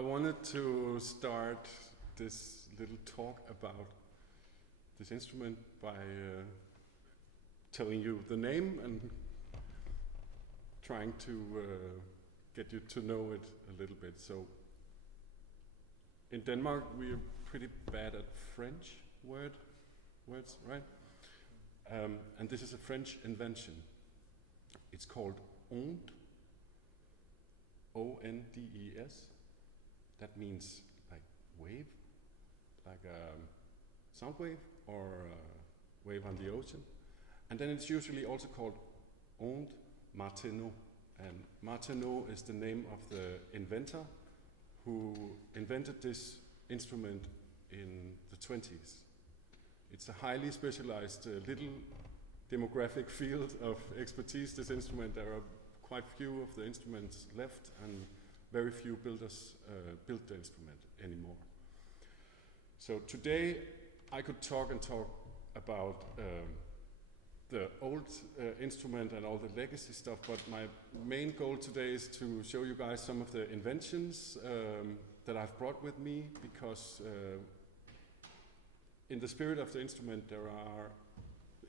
I wanted to start this little talk about this instrument by telling you the name and trying to get you to know it a little bit. So in Denmark we are pretty bad at French words, right? And this is a French invention. It's called onde, O-N-D-E-S. That means like wave, like a sound wave or a wave on the ocean. And then it's usually also called onde martenot. And martenot is the name of the inventor who invented this instrument in the 20s. It's a highly specialized little demographic field of expertise, this instrument. There are quite few of the instruments left, and very few builders build the instrument anymore. So today I could talk about the old instrument and all the legacy stuff, but my main goal today is to show you guys some of the inventions that I've brought with me, because in the spirit of the instrument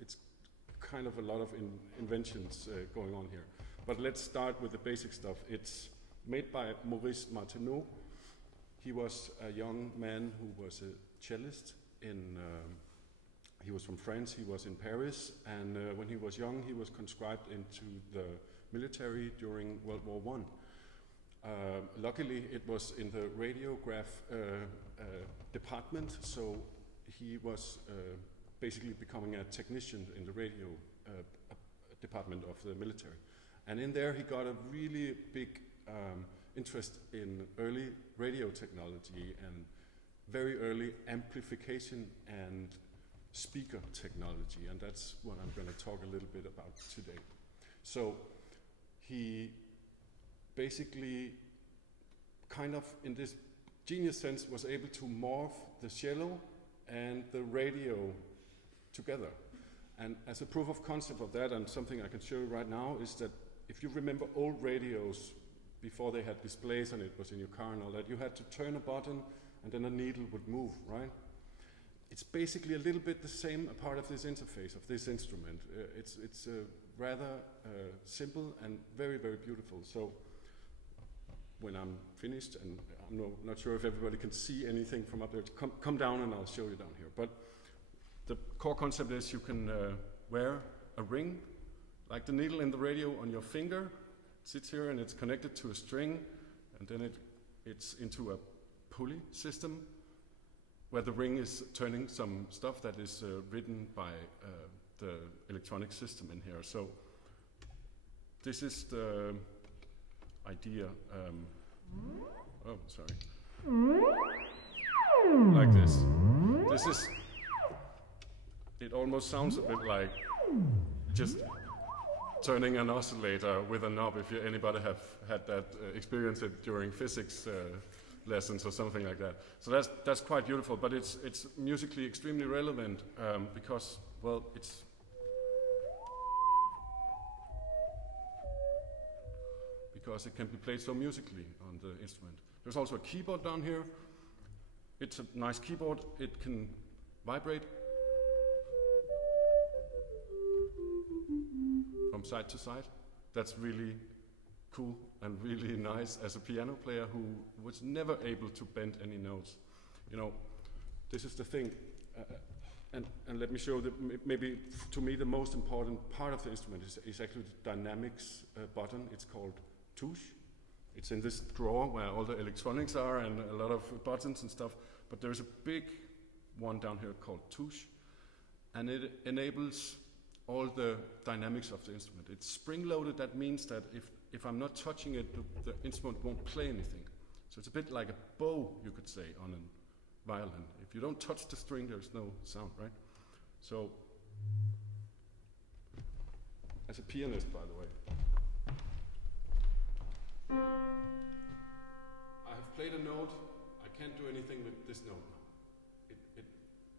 it's kind of a lot of inventions going on here. But let's start with the basic stuff. It's made by Maurice Martenot. He was a young man who was a cellist he was from France, he was in Paris, and when he was young he was conscribed into the military during World War I. Luckily it was in the radiograph department, so he was basically becoming a technician in the radio department of the military. And in there he got a really big interest in early radio technology and very early amplification and speaker technology, and that's what I'm going to talk a little bit about today. So he basically, kind of in this genius sense, was able to morph the cello and the radio together. And as a proof of concept of that, and something I can show you right now, is that if you remember old radios before they had displays and it was in your car and all that, you had to turn a button and then a needle would move, right? It's basically a little bit the same a part of this interface of this instrument. It's rather simple and very, very beautiful. So when I'm finished, and I'm not sure if everybody can see anything from up there, come down and I'll show you down here. But the core concept is you can wear a ring, like the needle in the radio, on your finger. It sits here and it's connected to a string, and then it's into a pulley system where the ring is turning some stuff that is written by the electronic system in here. So this is the idea. Oh, sorry. Like this. This is. It almost sounds a bit like just turning an oscillator with a knob. If anybody have had that experience during physics lessons or something like that. So that's quite beautiful, but it's musically extremely relevant because, well, because it can be played so musically on the instrument. There's also a keyboard down here. It's a nice keyboard. It can vibrate from side to side. That's really cool and really nice as a piano player who was never able to bend any notes. You know, this is the thing, and let me show that maybe to me the most important part of the instrument is actually the dynamics button. It's called touche. It's in this drawer where all the electronics are and a lot of buttons and stuff, but there's a big one down here called touche, and it enables all the dynamics of the instrument. It's spring-loaded. That means that if I'm not touching it, the instrument won't play anything. So it's a bit like a bow, you could say, on a violin. If you don't touch the string, there's no sound, right? So, as a pianist, by the way, I have played a note. I can't do anything with this note now.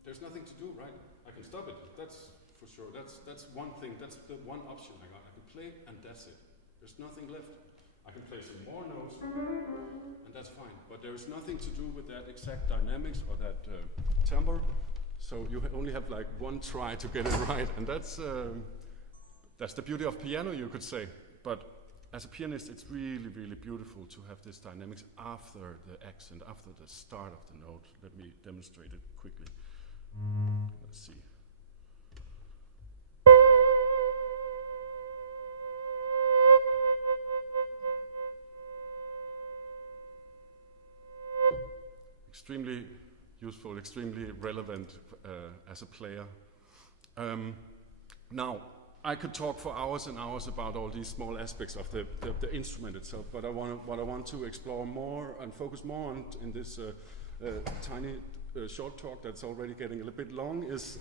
There's nothing to do, right? I can stop it. That's for sure. That's one thing. That's the one option I got. I can play, and that's it. There's nothing left. I can play some more notes, and that's fine. But there is nothing to do with that exact dynamics or that timbre. So you only have like one try to get it right, and that's the beauty of piano, you could say. But as a pianist, it's really, really beautiful to have this dynamics after the accent, after the start of the note. Let me demonstrate it quickly. Let's see. Extremely useful, extremely relevant as a player. Now, I could talk for hours and hours about all these small aspects of the instrument itself, but what I want to explore more and focus more on in this tiny short talk that's already getting a little bit long is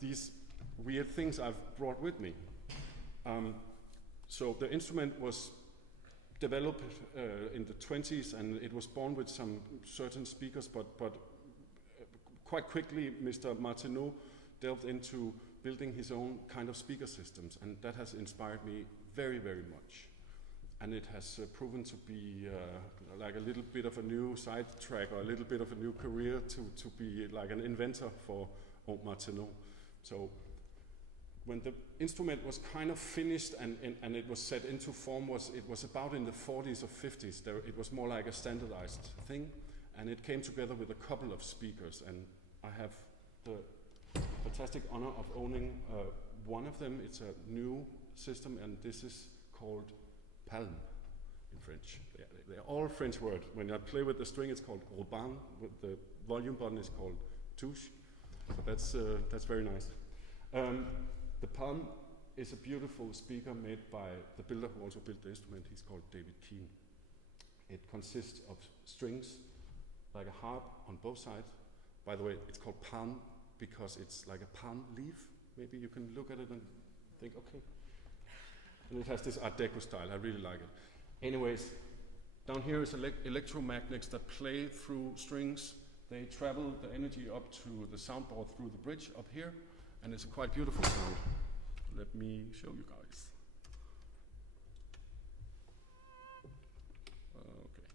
these weird things I've brought with me. So the instrument was developed in the 20s, and it was born with some certain speakers, but quite quickly Mr. Martineau delved into building his own kind of speaker systems, and that has inspired me very, very much. And it has proven to be like a little bit of a new sidetrack or a little bit of a new career to be like an inventor for Martineau. So when the instrument was kind of finished and it was set into form, it was about in the 40s or 50s. It was more like a standardized thing, and it came together with a couple of speakers, and I have the fantastic honor of owning one of them. It's a new system, and this is called palme in French. They're all French words. When I play with the string, it's called ruban. With the volume button is called touche. So that's very nice. The palme is a beautiful speaker made by the builder who also built the instrument. He's called David Keane. It consists of strings, like a harp on both sides. By the way, it's called palm because it's like a palm leaf. Maybe you can look at it and think, okay. And it has this Art Deco style. I really like it. Anyways, down here is electromagnets that play through strings. They travel the energy up to the soundboard through the bridge up here, and it's a quite beautiful sound. Let me show you guys. Okay.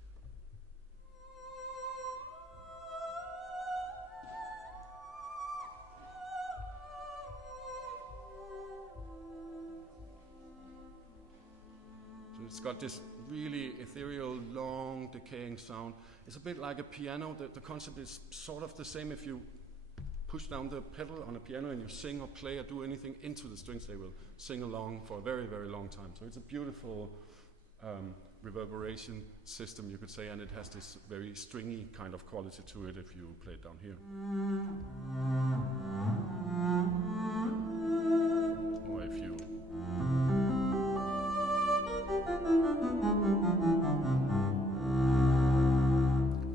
So it's got this really ethereal, long, decaying sound. It's a bit like a piano. The concept is sort of the same. If you push down the pedal on a piano and you sing or play or do anything into the strings, they will sing along for a very, very long time. So it's a beautiful reverberation system, you could say, and it has this very stringy kind of quality to it if you play it down here. Or if you...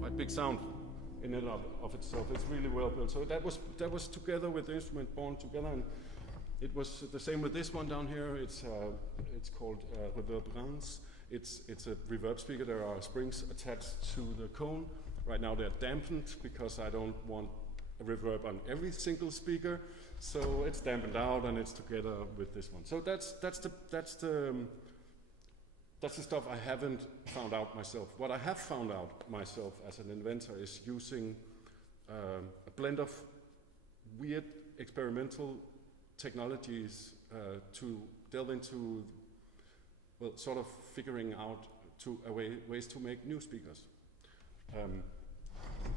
Quite big sound in and of itself. It's really well built. So that was together with the instrument born together, and it was the same with this one down here. It's called reverberance. It's a reverb speaker. There are springs attached to the cone. Right now they're dampened because I don't want a reverb on every single speaker. So it's dampened out and it's together with this one. So that's the stuff I haven't found out myself. What I have found out myself as an inventor is using a blend of weird experimental technologies to delve into, well, sort of figuring out ways to make new speakers. Let me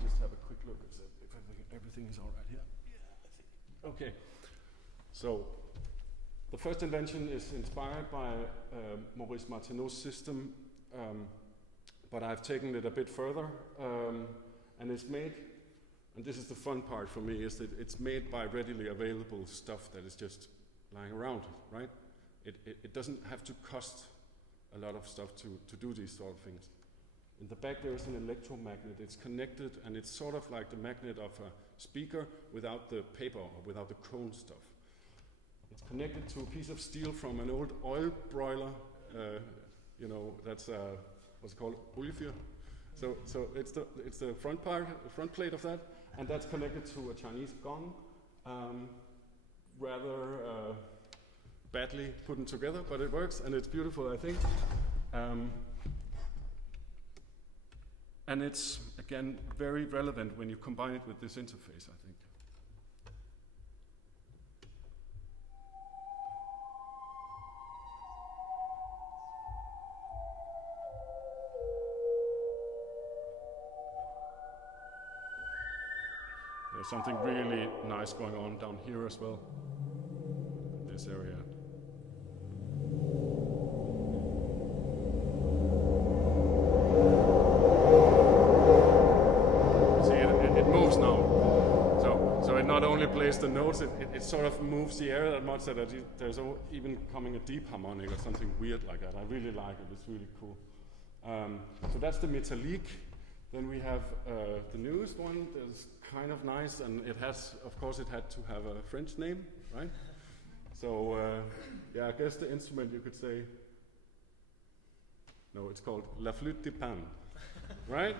just have a quick look if everything is all right here. Yeah, I think. Okay, so the first invention is inspired by Maurice Martineau's system, but I've taken it a bit further, and it's made, and this is the fun part for me, is that it's made by readily available stuff that is just lying around, right? It doesn't have to cost a lot of stuff to do these sort of things. In the back there is an electromagnet. It's connected, and it's sort of like the magnet of a speaker without the paper or without the cone stuff. It's connected to a piece of steel from an old oil broiler. You know, that's what's it called, oliefyr. So it's the front part, the front plate of that, and that's connected to a Chinese gong, rather badly put together, but it works and it's beautiful, I think. And it's, again, very relevant when you combine it with this interface, I think. There's something really nice going on down here as well, in this area. It moves now. So it not only plays the notes, it sort of moves the air that much that there's even coming a deep harmonic or something weird like that. I really like it, it's really cool. So that's the Metallique. Then we have the newest one that's kind of nice, and it has, of course, it had to have a French name, right? So yeah, I guess the instrument you could say, no, it's called La Flûte de Pan, right?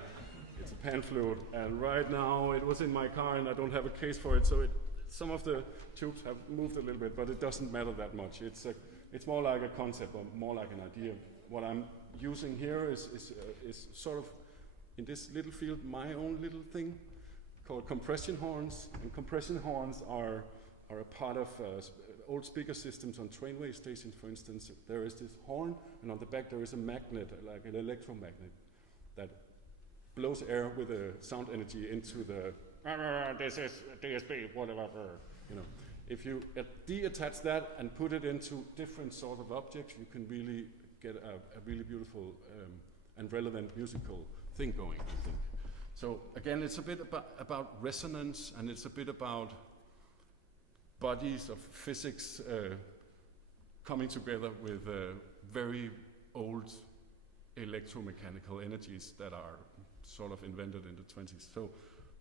It's a pan flute, and right now it was in my car and I don't have a case for it, so some of the tubes have moved a little bit, but it doesn't matter that much. It's more like a concept, or more like an idea. What I'm using here is sort of, in this little field, my own little thing called compression horns, and compression horns are a part of old speaker systems on trainway stations, for instance. There is this horn, and on the back there is a magnet, like an electromagnet, that blows air with a sound energy into the this is DSB, whatever, you know. If you detach that and put it into different sort of objects, you can really get a really beautiful and relevant musical thing going, I think. So again, it's a bit about resonance, and it's a bit about bodies of physics coming together with very old electromechanical energies that are sort of invented in the 20s. So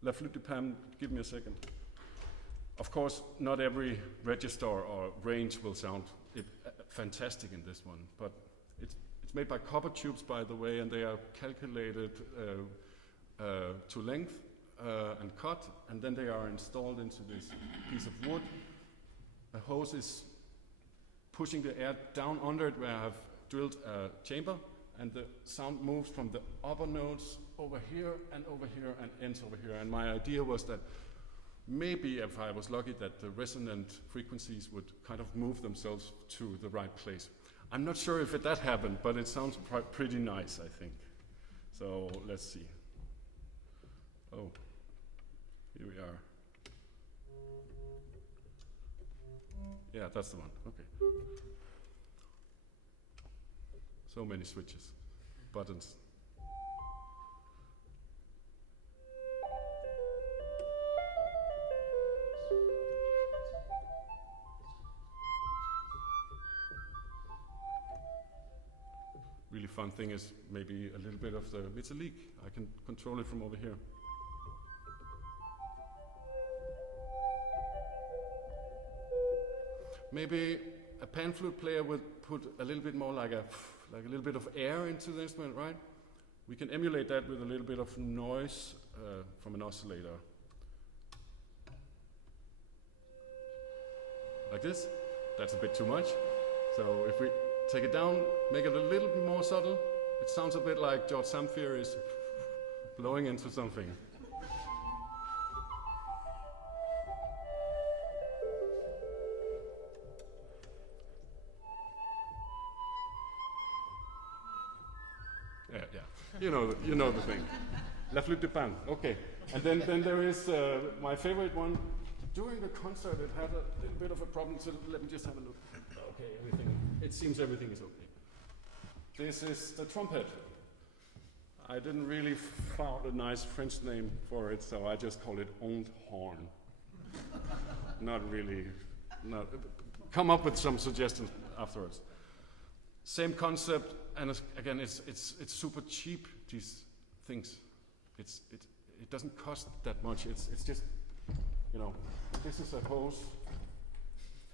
La Flûte de Pan, give me a second. Of course, not every register or range will sound fantastic in this one, but it's made by copper tubes, by the way, and they are calculated to length and cut, and then they are installed into this piece of wood. The hose is pushing the air down under it, where I have drilled a chamber, and the sound moves from the upper notes over here and ends over here. And my idea was that maybe, if I was lucky, that the resonant frequencies would kind of move themselves to the right place. I'm not sure if that happened, but it sounds pretty nice, I think. So let's see. Oh, here we are. Yeah, that's the one. Okay. So many switches, buttons. Really fun thing is maybe a little bit of the Metallique. I can control it from over here. Maybe a pan flute player would put a little bit more like a little bit of air into the instrument, right? We can emulate that with a little bit of noise from an oscillator. Like this. That's a bit too much. So if we take it down, make it a little bit more subtle, it sounds a bit like George Samphire is blowing into something. Yeah. You know the thing. La Flûte de Pan. Okay. And then there is my favorite one. During the concert, it had a little bit of a problem. So let me just have a look. Okay, it seems everything is okay. This is the trumpet. I didn't really found a nice French name for it, so I just call it onde horn. Not really. Come up with some suggestions afterwards. Same concept, and again, it's super cheap. These things, it doesn't cost that much. It's just, this is a hose.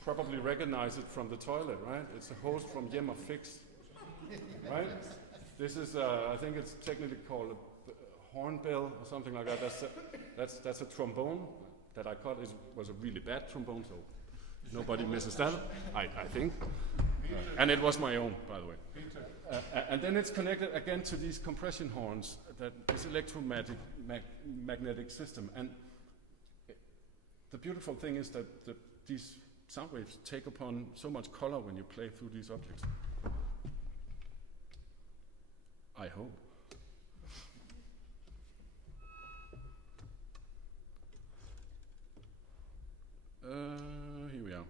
Probably recognize it from the toilet, right? It's a hose from Yemmer Fix, right? This is, I think it's technically called a hornbill or something like that. That's a trombone that I cut. It was a really bad trombone, so nobody misses that, I think. And it was my own, by the way. And then it's connected again to these compression horns, this electromagnetic system. And the beautiful thing is that these sound waves take upon so much color when you play through these objects. I hope. Here we are.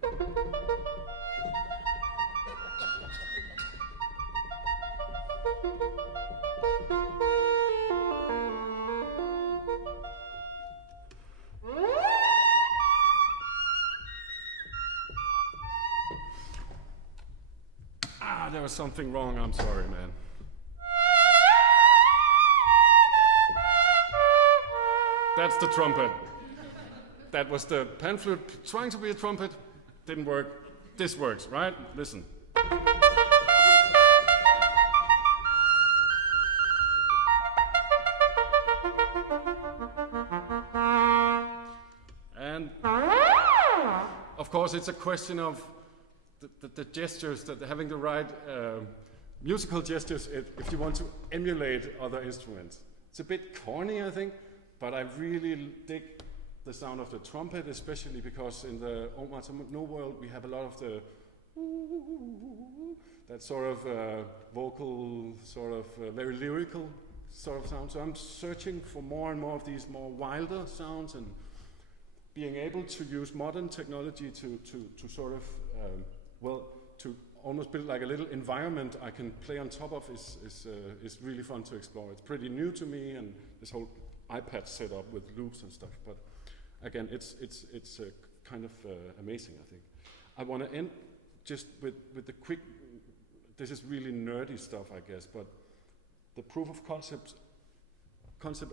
There was something wrong, I'm sorry, man. That's the trumpet. That was the pan flute trying to be a trumpet, didn't work. This works, right? Listen. And of course, it's a question of the gestures, that having the right musical gestures if you want to emulate other instruments. It's a bit corny, I think, but I really dig the sound of the trumpet, especially because in the Old No world we have a lot of the that sort of vocal, sort of very lyrical sort of sound. So I'm searching for more and more of these more wilder sounds, and being able to use modern technology to sort of to almost build like a little environment I can play on top of is really fun to explore. It's pretty new to me, and this whole iPad setup with loops and stuff. But again, it's kind of amazing, I think. I want to end just with the quick. This is really nerdy stuff, I guess, but the proof of concept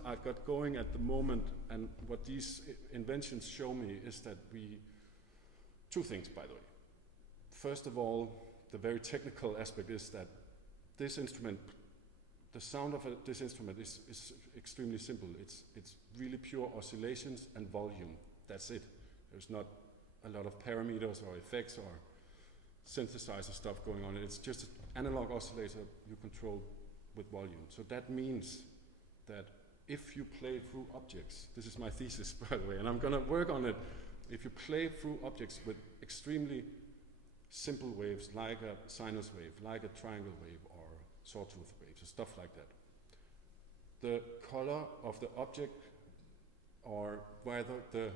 I've got going at the moment, and what these inventions show me is that two things, by the way. First of all, the very technical aspect is that this instrument, the sound of this instrument is extremely simple. It's really pure oscillations and volume. That's it. There's not a lot of parameters or effects or synthesizer stuff going on. It's just an analog oscillator you control with volume. So that means that if you play through objects, this is my thesis, by the way, and I'm going to work on it. If you play through objects with extremely simple waves, like a sinus wave, like a triangle wave, or sawtooth waves, or stuff like that, the color of the object, or whether the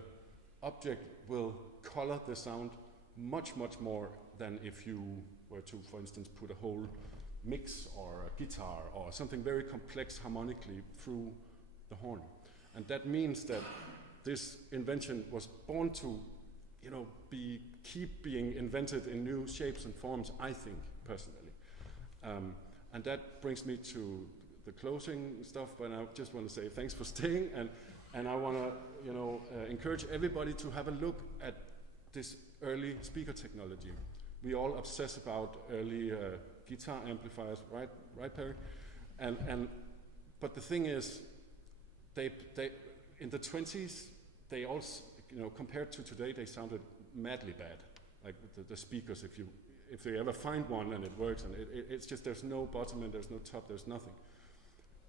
object will color the sound much, much more than if you were to, for instance, put a whole mix or a guitar or something very complex harmonically through the horn. And that means that this invention was born to, keep being invented in new shapes and forms, I think, personally. And that brings me to the closing stuff, but I just want to say thanks for staying, and I want to, encourage everybody to have a look at this early speaker technology. We all obsess about early guitar amplifiers, right, Perry? But the thing is, they in the 20s, they also, compared to today, they sounded madly bad. Like the speakers, if you ever find one and it works, and it's just there's no bottom and there's no top, there's nothing.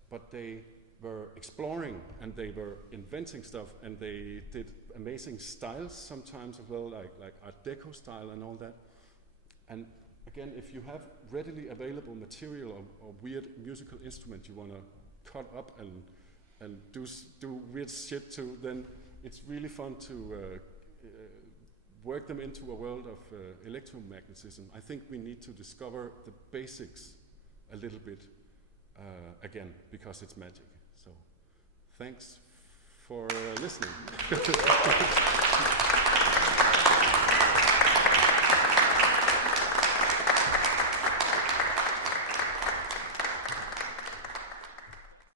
But they were exploring and they were inventing stuff, and they did amazing styles sometimes as well, like Art Deco style and all that. And again, if you have readily available material or weird musical instrument you want to cut up and do weird shit to, then it's really fun to work them into a world of electromagnetism. I think we need to discover the basics a little bit again, because it's magic. So thanks for listening.